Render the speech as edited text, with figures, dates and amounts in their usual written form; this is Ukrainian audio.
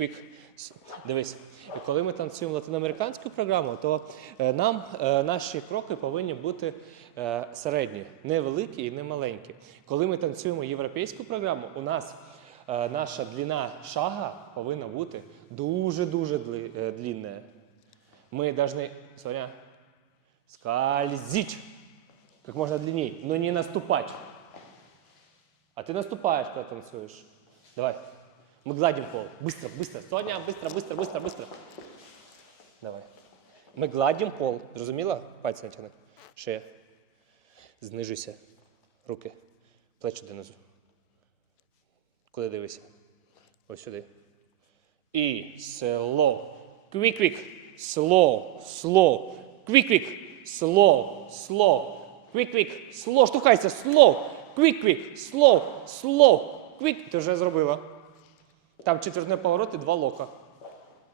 Quick. Дивись, коли ми танцюємо латиноамериканську програму, то наші кроки повинні бути середні, не великі і не маленькі. Коли ми танцюємо європейську програму, у нас наша длина шага повинна бути дуже-дуже длинная. Мы должны, Соня, скользить как можно длиннее, но не наступать. А ты наступаешь, когда танцуешь. Давай. Мы гладим пол. Быстро, быстро. Соня, быстро, быстро, быстро, быстро. Давай. Ми гладимо пол. Зрозуміла? Пальці натягни. Шия. Знижуйся. Руки. Плечі донизу. Куди дивишся? Ось сюди. І slow. Quick, quick. Slow, slow. Quick, quick. Slow, slow. Quick, quick. Slow. Штовхайся. Slow. Quick, quick. Slow, slow. Quick. Ти вже зробила. Там четвертний поворот і 2 лока.